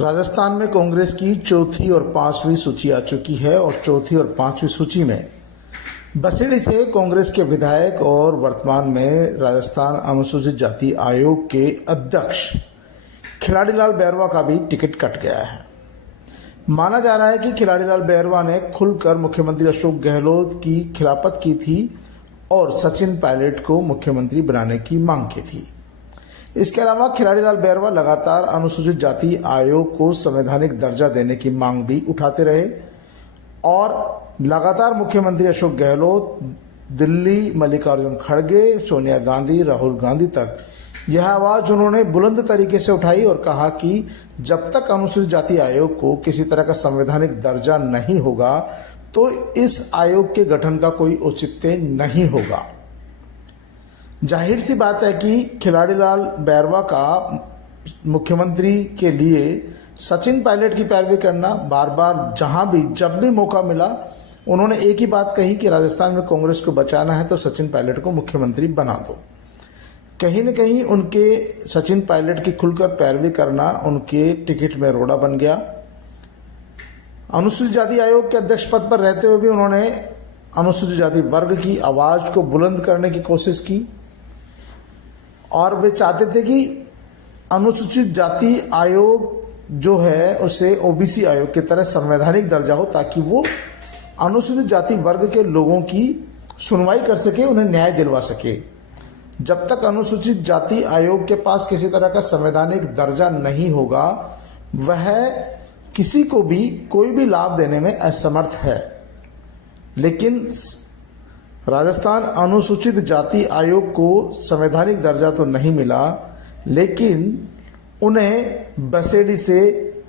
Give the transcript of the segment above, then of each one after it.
राजस्थान में कांग्रेस की चौथी और पांचवी सूची आ चुकी है और चौथी और पांचवी सूची में बसेड़ी से कांग्रेस के विधायक और वर्तमान में राजस्थान अनुसूचित जाति आयोग के अध्यक्ष खिलाड़ीलाल बैरवा का भी टिकट कट गया है। माना जा रहा है कि खिलाड़ीलाल बैरवा ने खुलकर मुख्यमंत्री अशोक गहलोत की खिलाफत की थी और सचिन पायलट को मुख्यमंत्री बनाने की मांग की थी। इसके अलावा खिलाड़ीलाल बैरवा लगातार अनुसूचित जाति आयोग को संवैधानिक दर्जा देने की मांग भी उठाते रहे और लगातार मुख्यमंत्री अशोक गहलोत, दिल्ली मल्लिकार्जुन खड़गे, सोनिया गांधी, राहुल गांधी तक यह आवाज उन्होंने बुलंद तरीके से उठाई और कहा कि जब तक अनुसूचित जाति आयोग को किसी तरह का संवैधानिक दर्जा नहीं होगा तो इस आयोग के गठन का कोई औचित्य नहीं होगा। जाहिर सी बात है कि खिलाड़ीलाल बैरवा का मुख्यमंत्री के लिए सचिन पायलट की पैरवी करना, बार बार जहां भी जब भी मौका मिला उन्होंने एक ही बात कही कि राजस्थान में कांग्रेस को बचाना है तो सचिन पायलट को मुख्यमंत्री बना दो। कहीं न कहीं उनके सचिन पायलट की खुलकर पैरवी करना उनके टिकट में रोड़ा बन गया। अनुसूचित जाति आयोग के अध्यक्ष पद पर रहते हुए भी उन्होंने अनुसूचित जाति वर्ग की आवाज को बुलंद करने की कोशिश की और वे चाहते थे कि अनुसूचित जाति आयोग जो है उसे ओबीसी आयोग की तरह संवैधानिक दर्जा हो ताकि वो अनुसूचित जाति वर्ग के लोगों की सुनवाई कर सके, उन्हें न्याय दिलवा सके। जब तक अनुसूचित जाति आयोग के पास किसी तरह का संवैधानिक दर्जा नहीं होगा वह किसी को भी कोई भी लाभ देने में असमर्थ है। लेकिन राजस्थान अनुसूचित जाति आयोग को संवैधानिक दर्जा तो नहीं मिला, लेकिन उन्हें बसेड़ी से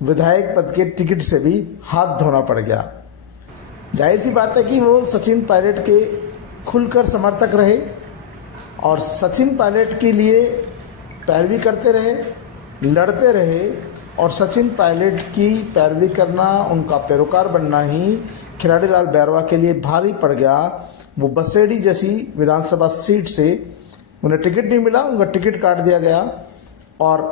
विधायक पद के टिकट से भी हाथ धोना पड़ गया। जाहिर सी बात है कि वो सचिन पायलट के खुलकर समर्थक रहे और सचिन पायलट के लिए पैरवी करते रहे, लड़ते रहे और सचिन पायलट की पैरवी करना, उनका पैरोकार बनना ही खिलाड़ीलाल बैरवा के लिए भारी पड़ गया। वो बसेड़ी जैसी विधानसभा सीट से उन्हें टिकट नहीं मिला, उनका टिकट काट दिया गया और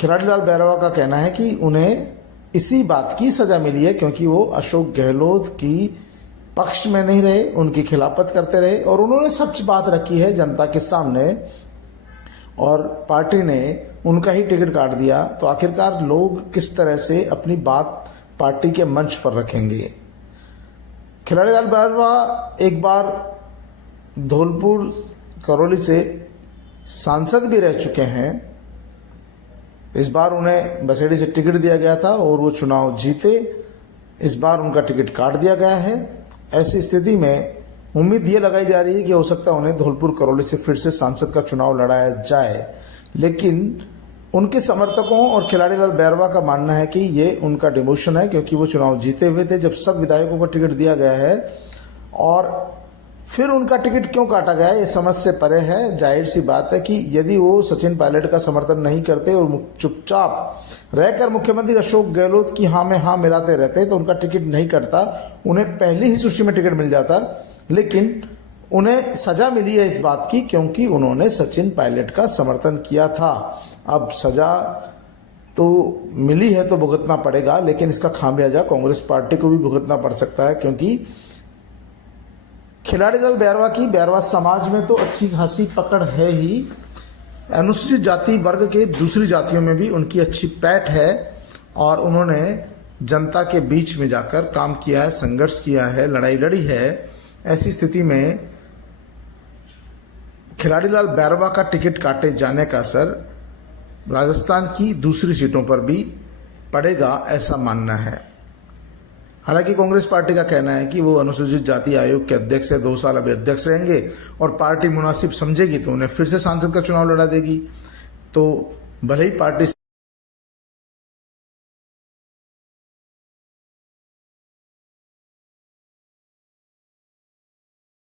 खिलाड़ीलाल बैरवा का कहना है कि उन्हें इसी बात की सजा मिली है क्योंकि वो अशोक गहलोत की पक्ष में नहीं रहे, उनकी खिलाफत करते रहे और उन्होंने सच बात रखी है जनता के सामने और पार्टी ने उनका ही टिकट काट दिया। तो आखिरकार लोग किस तरह से अपनी बात पार्टी के मंच पर रखेंगे। खिलाड़ीलाल बैरवा एक बार धौलपुर करौली से सांसद भी रह चुके हैं। इस बार उन्हें बसेड़ी से टिकट दिया गया था और वो चुनाव जीते। इस बार उनका टिकट काट दिया गया है। ऐसी स्थिति में उम्मीद ये लगाई जा रही है कि हो सकता है उन्हें धौलपुर करौली से फिर से सांसद का चुनाव लड़ाया जाए, लेकिन उनके समर्थकों और खिलाड़ीलाल बैरवा का मानना है कि ये उनका डिमोशन है क्योंकि वो चुनाव जीते हुए थे जब सब विधायकों को टिकट दिया गया है और फिर उनका टिकट क्यों काटा गया ये समझ से परे है। जाहिर सी बात है कि यदि वो सचिन पायलट का समर्थन नहीं करते और चुपचाप रहकर मुख्यमंत्री अशोक गहलोत की हाँ में हाँ मिलाते रहते तो उनका टिकट नहीं कटता, उन्हें पहली ही सूची में टिकट मिल जाता। लेकिन उन्हें सजा मिली है इस बात की क्योंकि उन्होंने सचिन पायलट का समर्थन किया था। अब सजा तो मिली है तो भुगतना पड़ेगा, लेकिन इसका खामियाजा कांग्रेस पार्टी को भी भुगतना पड़ सकता है क्योंकि खिलाड़ीलाल बैरवा की बैरवा समाज में तो अच्छी खासी पकड़ है ही, अनुसूचित जाति वर्ग के दूसरी जातियों में भी उनकी अच्छी पैठ है और उन्होंने जनता के बीच में जाकर काम किया है, संघर्ष किया है, लड़ाई लड़ी है। ऐसी स्थिति में खिलाड़ीलाल बैरवा का टिकट काटे जाने का असर राजस्थान की दूसरी सीटों पर भी पड़ेगा, ऐसा मानना है। हालांकि कांग्रेस पार्टी का कहना है कि वो अनुसूचित जाति आयोग के अध्यक्ष से 2 साल अभी अध्यक्ष रहेंगे और पार्टी मुनासिब समझेगी तो उन्हें फिर से सांसद का चुनाव लड़ा देगी। तो भले ही पार्टी